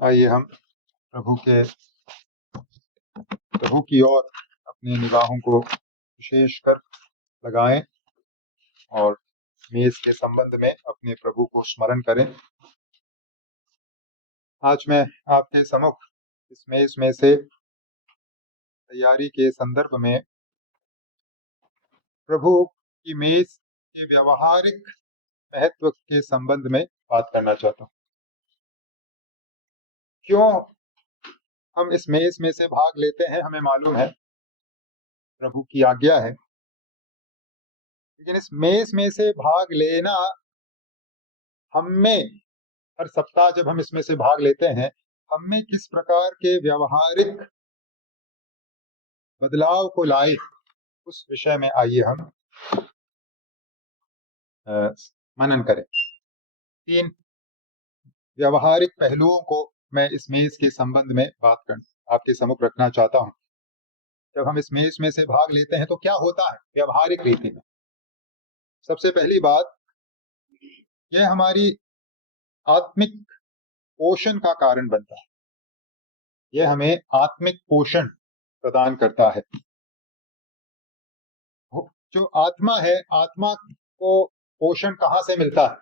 आइए हम प्रभु की ओर अपनी निगाहों को विशेष कर लगाएं और मेज के संबंध में अपने प्रभु को स्मरण करें। आज मैं आपके सम्मुख इस मेज में से तैयारी के संदर्भ में प्रभु की मेज के व्यवहारिक महत्व के संबंध में बात करना चाहता हूँ। क्यों हम इस मेज में से भाग लेते हैं, हमें मालूम है, प्रभु की आज्ञा है, लेकिन इस मेज में से भाग लेना हमें हर सप्ताह जब हम इसमें से भाग लेते हैं, हमें किस प्रकार के व्यवहारिक बदलाव को लाए, उस विषय में आइए हम मनन करें। 3 व्यवहारिक पहलुओं को मैं इस मेज के संबंध में बात कर आपके सम्मुख रखना चाहता हूं। जब हम इस मेज में से भाग लेते हैं तो क्या होता है व्यवहारिक रीति में? सबसे पहली बात, यह हमारी आत्मिक पोषण का कारण बनता है। यह हमें आत्मिक पोषण प्रदान करता है। जो आत्मा है, आत्मा को पोषण कहाँ से मिलता है?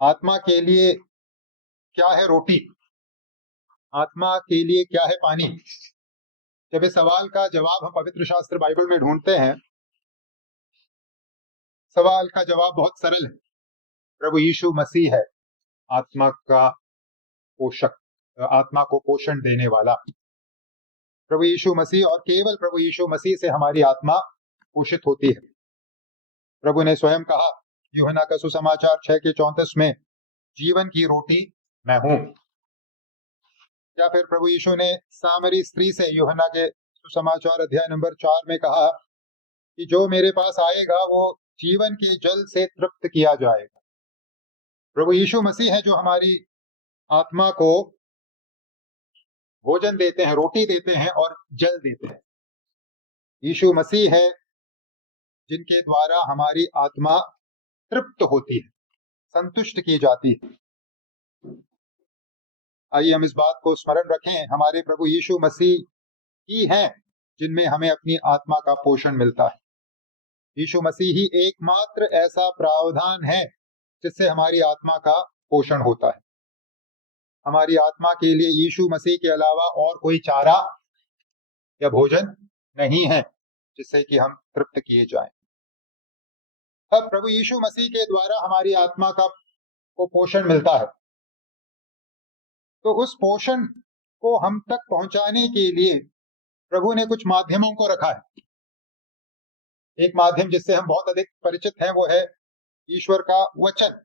आत्मा के लिए क्या है रोटी? आत्मा के लिए क्या है पानी? जब इस सवाल का जवाब हम पवित्र शास्त्र बाइबल में ढूंढते हैं, सवाल का जवाब बहुत सरल है। प्रभु यीशु मसीह है आत्मा का पोषक, आत्मा को पोषण देने वाला। प्रभु यीशु मसीह और केवल प्रभु यीशु मसीह से हमारी आत्मा पोषित होती है। प्रभु ने स्वयं कहा यूहन्ना का सुसमाचार 6:34 में, जीवन की रोटी मैं हूं। या फिर प्रभु यीशु ने सामरी स्त्री से यूहन्ना के सुसमाचार अध्याय नंबर 4 में कहा कि जो मेरे पास आएगा वो जीवन के जल से तृप्त किया जाएगा। प्रभु यीशु मसीह है जो हमारी आत्मा को भोजन देते हैं, रोटी देते हैं और जल देते हैं। यीशु मसीह है जिनके द्वारा हमारी आत्मा तृप्त होती है, संतुष्ट की जाती है। आइए हम इस बात को स्मरण रखें, हमारे प्रभु यीशु मसीह ही हैं जिनमें हमें अपनी आत्मा का पोषण मिलता है। यीशु मसीह ही एकमात्र ऐसा प्रावधान है जिससे हमारी आत्मा का पोषण होता है। हमारी आत्मा के लिए यीशु मसीह के अलावा और कोई चारा या भोजन नहीं है जिससे कि हम तृप्त किए जाएं। अब प्रभु यीशु मसीह के द्वारा हमारी आत्मा को पोषण मिलता है, तो उस पोषण को हम तक पहुंचाने के लिए प्रभु ने कुछ माध्यमों को रखा है। एक माध्यम जिससे हम बहुत अधिक परिचित हैं वो है ईश्वर का वचन।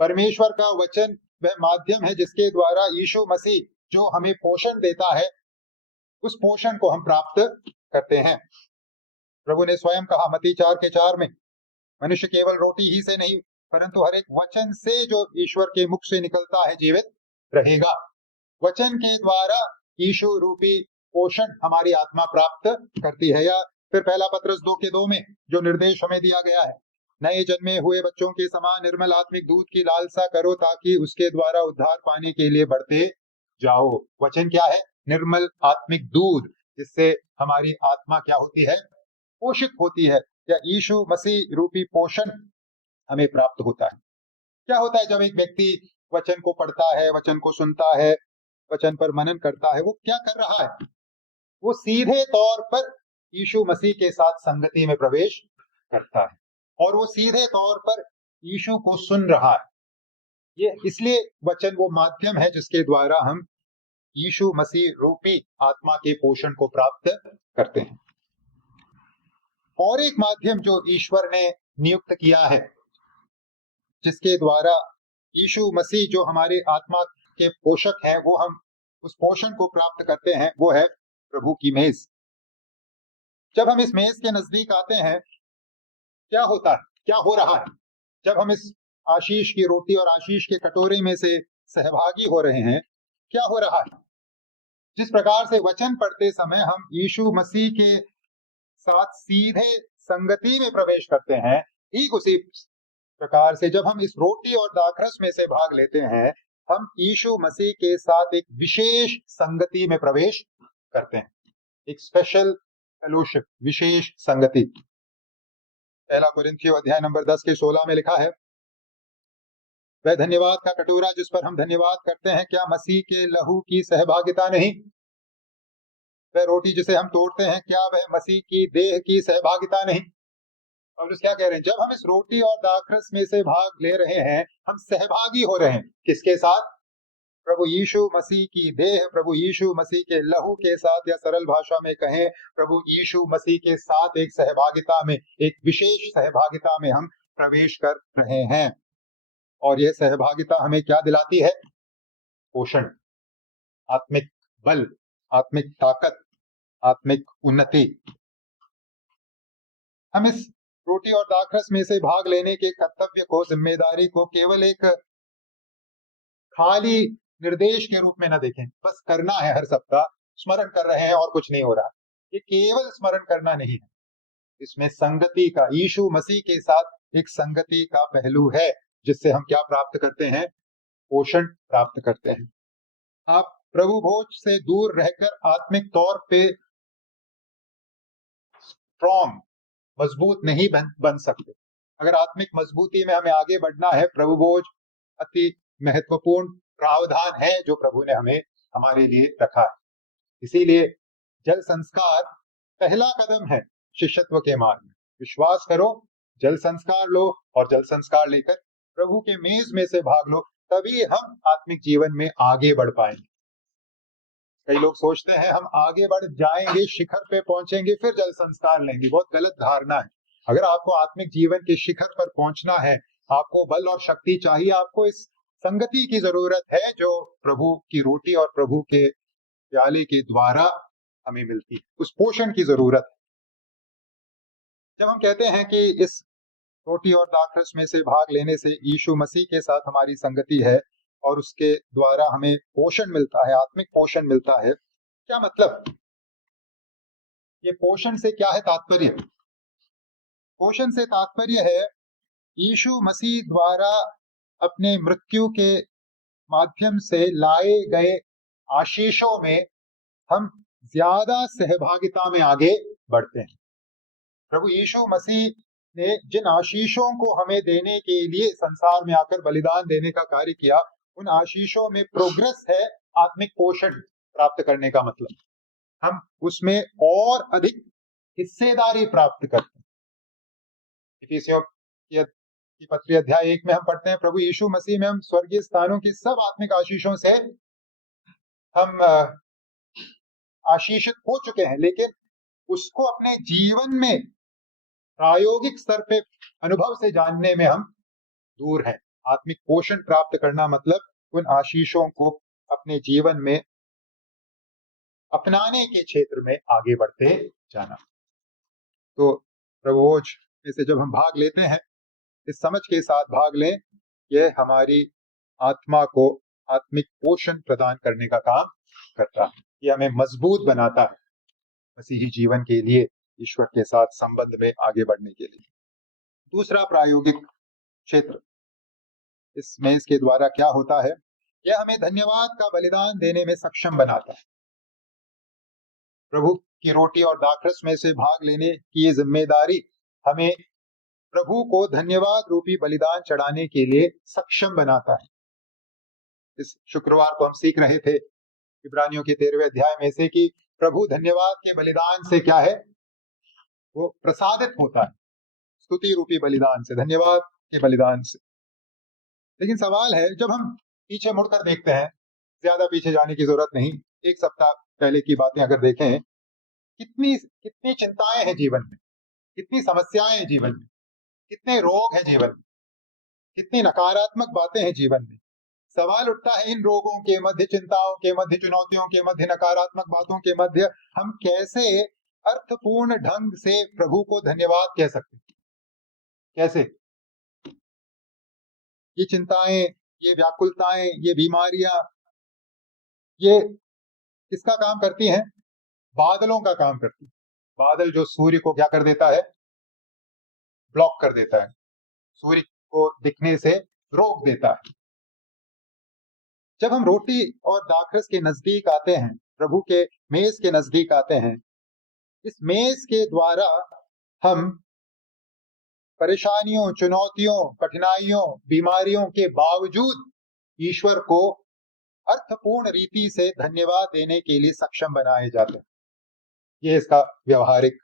परमेश्वर का वचन वह माध्यम है जिसके द्वारा यीशु मसीह जो हमें पोषण देता है, उस पोषण को हम प्राप्त करते हैं। प्रभु ने स्वयं कहा मत्ती 4:4 में, मनुष्य केवल रोटी ही से नहीं परंतु हर एक वचन से जो ईश्वर के मुख से निकलता है जीवित रहेगा। वचन के द्वारा यीशु रूपी पोषण हमारी आत्मा प्राप्त करती है। या फिर पहला पत्रस 2:2 में जो निर्देश हमें दिया गया है, नए जन्मे हुए बच्चों के समान निर्मल आत्मिक दूध की लालसा करो ताकि उसके द्वारा उद्धार पाने के लिए बढ़ते जाओ। वचन क्या है? निर्मल आत्मिक दूध, जिससे हमारी आत्मा क्या होती है? पोषित होती है, या यीशु मसीह रूपी पोषण हमें प्राप्त होता है। क्या होता है जब एक व्यक्ति वचन को पढ़ता है, वचन को सुनता है, वचन पर मनन करता है? वो क्या कर रहा है? वो सीधे तौर पर यीशु मसीह के साथ संगति में प्रवेश करता है और वो सीधे तौर पर यीशु को सुन रहा है। ये इसलिए वचन वो माध्यम है जिसके द्वारा हम यीशु मसीह रूपी आत्मा के पोषण को प्राप्त करते हैं। और एक माध्यम जो ईश्वर ने नियुक्त किया है जिसके द्वारा यीशु मसीह जो हमारे आत्मा के पोषक हैं, वो हम उस पोषण को प्राप्त करते हैं, वो है प्रभु की मेज। जब हम इस मेज के नजदीक आते हैं, क्या होता है, क्या हो रहा है? जब हम इस आशीष की रोटी और आशीष के कटोरे में से सहभागी हो रहे हैं, क्या हो रहा है? जिस प्रकार से वचन पढ़ते समय हम यीशु मसीह के साथ सीधे संगति में प्रवेश करते हैं, ठीक उसी प्रकार से जब हम इस रोटी और दाखरस में से भाग लेते हैं, हम यीशु मसीह के साथ एक विशेष संगति में प्रवेश करते हैं, एक स्पेशल फेलोशिप, विशेष संगति। पहला कुरिन्थियों अध्याय नंबर 10 के 16 में लिखा है, वह धन्यवाद का कटोरा जिस पर हम धन्यवाद करते हैं, क्या मसीह के लहू की सहभागिता नहीं? वह रोटी जिसे हम तोड़ते हैं, क्या वह मसीह की देह की सहभागिता नहीं? और क्या कह रहे हैं, जब हम इस रोटी और दाखरस में से भाग ले रहे हैं, हम सहभागी हो रहे हैं किसके साथ? प्रभु यीशु मसीह की देह, प्रभु यीशु मसीह के लहू के साथ, या सरल भाषा में कहें, प्रभु यीशु मसीह के साथ एक सहभागिता में, एक विशेष सहभागिता में हम प्रवेश कर रहे हैं। और यह सहभागिता हमें क्या दिलाती है? पोषण, आत्मिक बल, आत्मिक ताकत, आत्मिक उन्नति। हम इस रोटी और दाखरस में से भाग लेने के कर्तव्य को, जिम्मेदारी को केवल एक खाली निर्देश के रूप में न देखें, बस करना है, हर सप्ताह स्मरण कर रहे हैं और कुछ नहीं हो रहा। ये केवल स्मरण करना नहीं है, इसमें संगति का, यीशु मसीह के साथ एक संगति का पहलू है, जिससे हम क्या प्राप्त करते हैं? पोषण प्राप्त करते हैं। आप प्रभु भोज से दूर रहकर आत्मिक तौर पे स्ट्रॉन्ग, मजबूत नहीं बन सकते। अगर आत्मिक मजबूती में हमें आगे बढ़ना है, प्रभु भोज अति महत्वपूर्ण प्रावधान है जो प्रभु ने हमें, हमारे लिए रखा है। इसीलिए जल संस्कार पहला कदम है शिष्यत्व के मार्ग में। विश्वास करो, जल संस्कार लो, और जल संस्कार लेकर प्रभु के मेज में से भाग लो, तभी हम आत्मिक जीवन में आगे बढ़ पाएंगे। कई लोग सोचते हैं हम आगे बढ़ जाएंगे, शिखर पे पहुंचेंगे, फिर जल संस्कार लेंगे। बहुत गलत धारणा है। अगर आपको आत्मिक जीवन के शिखर पर पहुंचना है, आपको बल और शक्ति चाहिए, आपको इस संगति की जरूरत है जो प्रभु की रोटी और प्रभु के प्याले के द्वारा हमें मिलती है। उस पोषण की जरूरत है। जब हम कहते हैं कि इस रोटी और दाखरस में से भाग लेने से यीशु मसीह के साथ हमारी संगति है और उसके द्वारा हमें पोषण मिलता है, आत्मिक पोषण मिलता है, क्या मतलब? ये पोषण से क्या है तात्पर्य? पोषण से तात्पर्य है यीशु मसीह द्वारा अपने मृत्यु के माध्यम से लाए गए आशीषों में हम ज्यादा सहभागिता में आगे बढ़ते हैं। प्रभु यीशु मसीह ने जिन आशीषों को हमें देने के लिए संसार में आकर बलिदान देने का कार्य किया, उन आशीषों में प्रोग्रेस है आत्मिक पोषण प्राप्त करने का मतलब। हम उसमें और अधिक हिस्सेदारी प्राप्त करते हैं। इफिसियों की पत्री अध्याय 1 में हम पढ़ते हैं, प्रभु यीशु मसीह में हम स्वर्गीय स्थानों की सब आत्मिक आशीषों से हम आशीषित हो चुके हैं, लेकिन उसको अपने जीवन में प्रायोगिक स्तर पे अनुभव से जानने में हम दूर हैं। आत्मिक पोषण प्राप्त करना मतलब उन आशीषों को अपने जीवन में अपनाने के क्षेत्र में आगे बढ़ते जाना। तो प्रभुभोज में से जब हम भाग लेते हैं, इस समझ के साथ भाग लें, यह हमारी आत्मा को आत्मिक पोषण प्रदान करने का काम करता है। यह हमें मजबूत बनाता है मसीही जीवन के लिए, ईश्वर के साथ संबंध में आगे बढ़ने के लिए। दूसरा प्रायोगिक क्षेत्र, इसमें इसके द्वारा क्या होता है? यह हमें धन्यवाद का बलिदान देने में सक्षम बनाता है। प्रभु की रोटी और दाखरस में से भाग लेने की ये जिम्मेदारी हमें प्रभु को धन्यवाद रूपी बलिदान चढ़ाने के लिए सक्षम बनाता है। इस शुक्रवार को हम सीख रहे थे इब्रानियों के 13वें अध्याय में से कि प्रभु धन्यवाद के बलिदान से क्या है? वो प्रसादित होता है, स्तुति रूपी बलिदान से, धन्यवाद के बलिदान से। लेकिन सवाल है, जब हम पीछे मुड़कर देखते हैं, ज्यादा पीछे जाने की जरूरत नहीं, एक सप्ताह पहले की बातें अगर देखें, कितनी कितनी चिंताएं हैं जीवन में, कितनी समस्याएं हैं जीवन में, कितने रोग हैं जीवन में, कितनी नकारात्मक बातें हैं जीवन में। सवाल उठता है, इन रोगों के मध्य, चिंताओं के मध्य, चुनौतियों के मध्य, नकारात्मक बातों के मध्य हम कैसे अर्थपूर्ण ढंग से प्रभु को धन्यवाद कह सकते हैं? कैसे? ये चिंताएं, ये व्याकुलताएं, ये बीमारियां, ये किसका काम करती हैं? बादलों का काम करती है। बादल जो सूर्य को क्या कर देता है? ब्लॉक कर देता है, सूर्य को दिखने से रोक देता है। जब हम रोटी और दाखरस के नजदीक आते हैं, प्रभु के मेज के नजदीक आते हैं, इस मेज के द्वारा हम परेशानियों, चुनौतियों, कठिनाइयों, बीमारियों के बावजूद ईश्वर को अर्थपूर्ण रीति से धन्यवाद देने के लिए सक्षम बनाए जाते हैं। ये इसका व्यवहारिक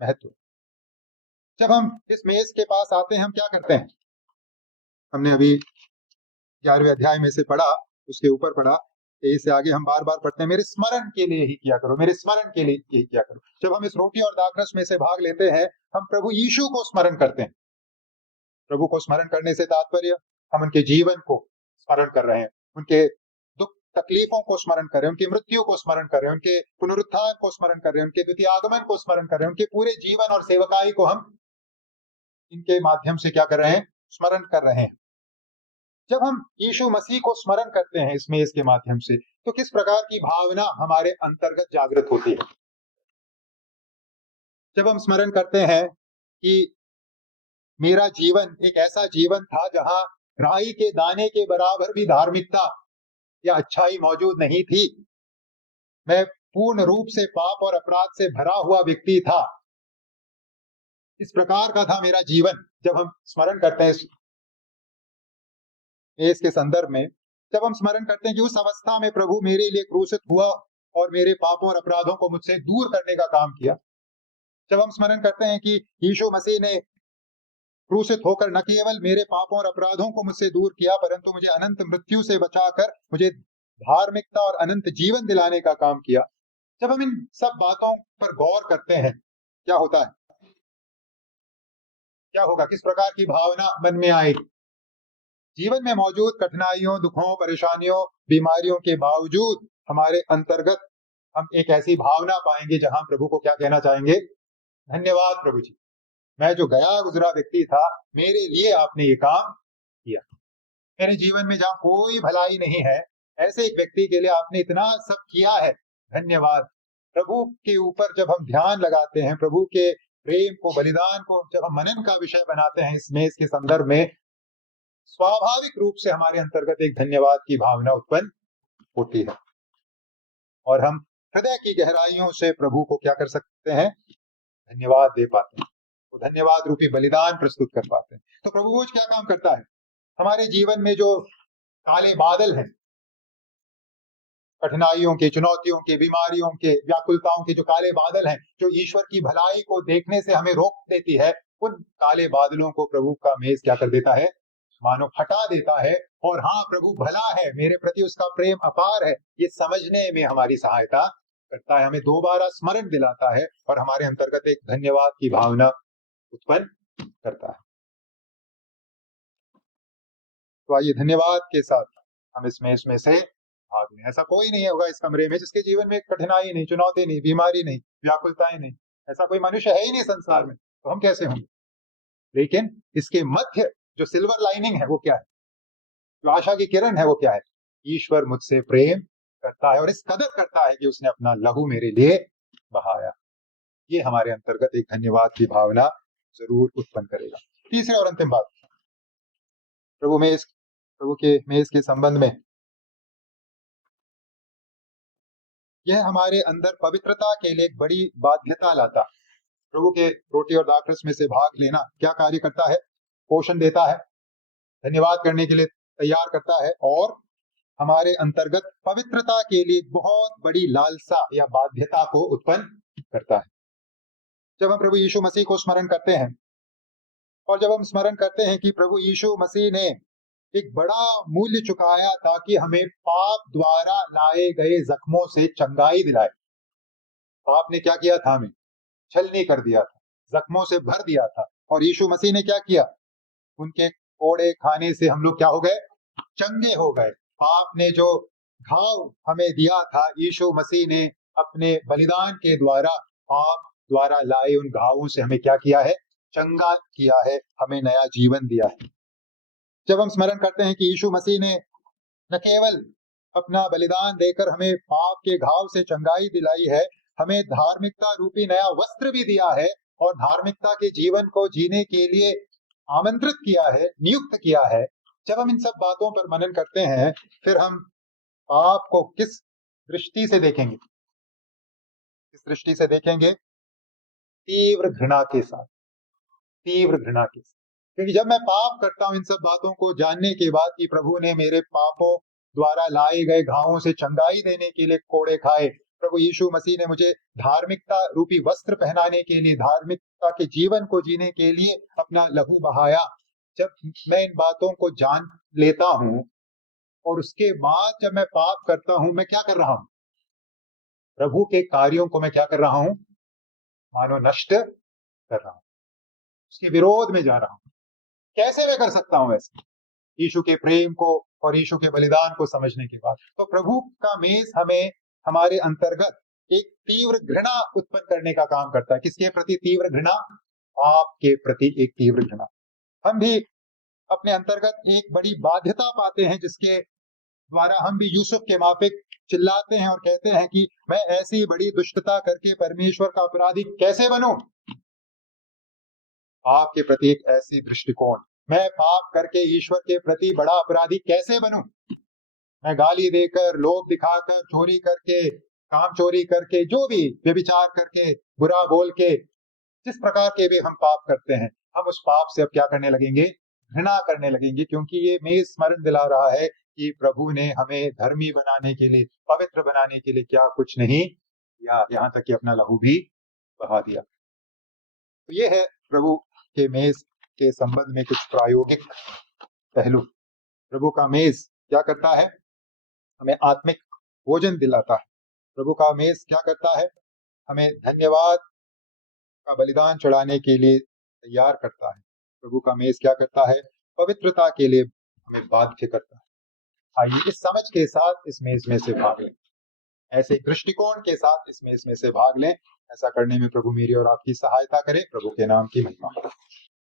महत्व। जब हम इस मेज के पास आते हैं, हम क्या करते हैं? हमने अभी 11वें अध्याय में से पढ़ा, उसके ऊपर पढ़ा, से आगे हम बार बार पढ़ते हैं, मेरे स्मरण के लिए ही किया करो, मेरे स्मरण के लिए ही किया करो। जब हम इस रोटी और दाखरस में से भाग लेते हैं, हम प्रभु यीशु को स्मरण करते हैं। प्रभु को स्मरण करने से तात्पर्य हम उनके जीवन को स्मरण कर रहे हैं, उनके दुख तकलीफों को स्मरण कर रहे हैं, उनकी मृत्यु को स्मरण कर रहे हैं, उनके पुनरुत्थान को स्मरण कर रहे हैं, उनके द्वितीय आगमन को स्मरण कर रहे हैं, उनके पूरे जीवन और सेवकाई को हम इनके माध्यम से क्या कर रहे हैं? स्मरण कर रहे हैं। जब हम यीशु मसीह को स्मरण करते हैं इस मेज के माध्यम से, तो किस प्रकार की भावना हमारे अंतर्गत जागृत होती है? जब हम स्मरण करते हैं कि मेरा जीवन एक ऐसा जीवन था जहां राई के दाने के बराबर भी धार्मिकता या अच्छाई मौजूद नहीं थी, मैं पूर्ण रूप से पाप और अपराध से भरा हुआ व्यक्ति था, इस प्रकार का था मेरा जीवन। जब हम स्मरण करते हैं इसके संदर्भ में, जब हम स्मरण करते हैं कि उस अवस्था में प्रभु मेरे लिए क्रूसित हुआ और मेरे पापों और अपराधों को मुझसे दूर करने का काम किया, जब हम स्मरण करते हैं कि यीशु मसीह ने क्रूसित होकर न केवल मेरे पापों और अपराधों को मुझसे दूर किया, परंतु मुझे अनंत मृत्यु से बचाकर मुझे धार्मिकता और अनंत जीवन दिलाने का काम किया, जब हम इन सब बातों पर गौर करते हैं, क्या होता है? क्या होगा? किस प्रकार की भावना मन में आएगी? जीवन में मौजूद कठिनाइयों, दुखों, परेशानियों, बीमारियों के बावजूद हमारे अंतर्गत हम एक ऐसी भावना पाएंगे जहां प्रभु को क्या कहना चाहेंगे? धन्यवाद प्रभु जी, मैं जो गया गुजरा व्यक्ति था, मेरे लिए आपने ये काम किया। मेरे जीवन में जहां कोई भलाई नहीं है, ऐसे एक व्यक्ति के लिए आपने इतना सब किया है, धन्यवाद। प्रभु के ऊपर जब हम ध्यान लगाते हैं, प्रभु के प्रेम को, बलिदान को जब हम मनन का विषय बनाते हैं इस मेज के संदर्भ में, स्वाभाविक रूप से हमारे अंतर्गत एक धन्यवाद की भावना उत्पन्न होती है और हम हृदय की गहराइयों से प्रभु को क्या कर सकते हैं? धन्यवाद दे पाते हैं, तो धन्यवाद रूपी बलिदान प्रस्तुत कर पाते हैं। तो प्रभु वो क्या काम करता है? हमारे जीवन में जो काले बादल हैं, कठिनाइयों के, चुनौतियों के, बीमारियों के, व्याकुलताओं के जो काले बादल हैं, जो ईश्वर की भलाई को देखने से हमें रोक देती है, उन काले बादलों को प्रभु का मेज क्या कर देता है? मानो हटा देता है। और हाँ, प्रभु भला है, मेरे प्रति उसका प्रेम अपार है, ये समझने में हमारी सहायता करता है, हमें दोबारा स्मरण दिलाता है और हमारे अंतर्गत एक धन्यवाद की भावना उत्पन्न करता है। तो आइए धन्यवाद के साथ हम इसमें से भाग लें। ऐसा कोई नहीं होगा इस कमरे में जिसके जीवन में कठिनाई नहीं, चुनौती नहीं, बीमारी नहीं, व्याकुलताएं नहीं। ऐसा कोई मनुष्य है ही नहीं संसार में, तो हम कैसे होंगे? लेकिन इसके मध्य जो सिल्वर लाइनिंग है वो क्या है? जो आशा की किरण है वो क्या है? ईश्वर मुझसे प्रेम करता है और इस कदर करता है कि उसने अपना लहू मेरे लिए बहाया। ये हमारे अंतर्गत एक धन्यवाद की भावना जरूर उत्पन्न करेगा। तीसरी और अंतिम बात, प्रभु के मेज के संबंध में, यह हमारे अंदर पवित्रता के लिए एक बड़ी बाध्यता लाता। प्रभु के रोटी और दाखरस में से भाग लेना क्या कार्य करता है? पोषण देता है, धन्यवाद करने के लिए तैयार करता है और हमारे अंतर्गत पवित्रता के लिए बहुत बड़ी लालसा या बाध्यता को उत्पन्न करता है। जब हम प्रभु यीशु मसीह को स्मरण करते हैं और जब हम स्मरण करते हैं कि प्रभु यीशु मसीह ने एक बड़ा मूल्य चुकाया ताकि हमें पाप द्वारा लाए गए जख्मों से चंगाई दिलाए। पाप ने क्या किया था? हमें छलनी कर दिया था, जख्मों से भर दिया था, और यीशु मसीह ने क्या किया? उनके कोड़े खाने से हम लोग क्या हो गए? चंगे हो गए। पाप ने जो घाव हमें दिया था, यीशु मसीह ने अपने बलिदान के द्वारा, पाप द्वारा लाए उन घावों से हमें क्या किया है? चंगा किया है, हमें नया जीवन दिया है। जब हम स्मरण करते हैं कि यीशु मसीह ने न केवल अपना बलिदान देकर हमें पाप के घाव से चंगाई दिलाई है, हमें धार्मिकता रूपी नया वस्त्र भी दिया है और धार्मिकता के जीवन को जीने के लिए आमंत्रित किया है, नियुक्त किया है। जब हम इन सब बातों पर मनन करते हैं, फिर हम पाप को किस दृष्टि से देखेंगे? किस दृष्टि से देखेंगे? तीव्र घृणा के साथ, तीव्र घृणा के साथ। क्योंकि जब मैं पाप करता हूं इन सब बातों को जानने के बाद कि प्रभु ने मेरे पापों द्वारा लाए गए घावों से चंगाई देने के लिए कोड़े खाए, प्रभु यीशु मसीह ने मुझे धार्मिकता रूपी वस्त्र पहनाने के लिए, धार्मिकता के जीवन को जीने के लिए अपना लहू बहाया। जब मैं इन बातों को जान लेता हूं और उसके बाद जब मैं पाप करता हूं, मैं क्या कर रहा हूं? प्रभु के कार्यों को मैं क्या कर रहा हूं? मानो नष्ट कर रहा हूं, उसके विरोध में जा रहा हूं। कैसे मैं कर सकता हूं ऐसे? यीशु के प्रेम को और यीशु के बलिदान को समझने के बाद। तो प्रभु का मेज हमें हमारे अंतर्गत एक तीव्र घृणा उत्पन्न करने का काम करता है। किसके प्रति तीव्र घृणा? पाप के प्रति एक तीव्र घृणा। हम भी अपने अंतर्गत एक बड़ी बाध्यता पाते हैं जिसके द्वारा हम भी यूसुफ के माफिक चिल्लाते हैं और कहते हैं कि मैं ऐसी बड़ी दुष्टता करके परमेश्वर का अपराधी कैसे बनूं? पाप के प्रति एक ऐसी दृष्टिकोण, मैं पाप करके ईश्वर के प्रति बड़ा अपराधी कैसे बनूं? मैं गाली देकर, लोभ दिखाकर, चोरी करके, काम चोरी करके, जो भी व्यभिचार करके, बुरा बोल के, जिस प्रकार के भी हम पाप करते हैं, हम उस पाप से अब क्या करने लगेंगे? घृणा करने लगेंगे। क्योंकि ये मेज स्मरण दिला रहा है कि प्रभु ने हमें धर्मी बनाने के लिए, पवित्र बनाने के लिए क्या कुछ नहीं किया, यहाँ तक कि अपना लहू भी बहा दिया। तो ये है प्रभु के मेज के संबंध में कुछ प्रायोगिक पहलू। प्रभु का मेज क्या करता है? हमें आत्मिक भोजन दिलाता है। प्रभु का मेज क्या करता है? हमें धन्यवाद का बलिदान चढ़ाने के लिए तैयार करता है। प्रभु का मेज क्या करता है? पवित्रता के लिए हमें बाध्य करता है। आइए इस समझ के साथ इस मेज में से भाग लें, ऐसे दृष्टिकोण के साथ इस मेज में से भाग लें। ऐसा करने में प्रभु मेरी और आपकी सहायता करे। प्रभु के नाम की महिमा।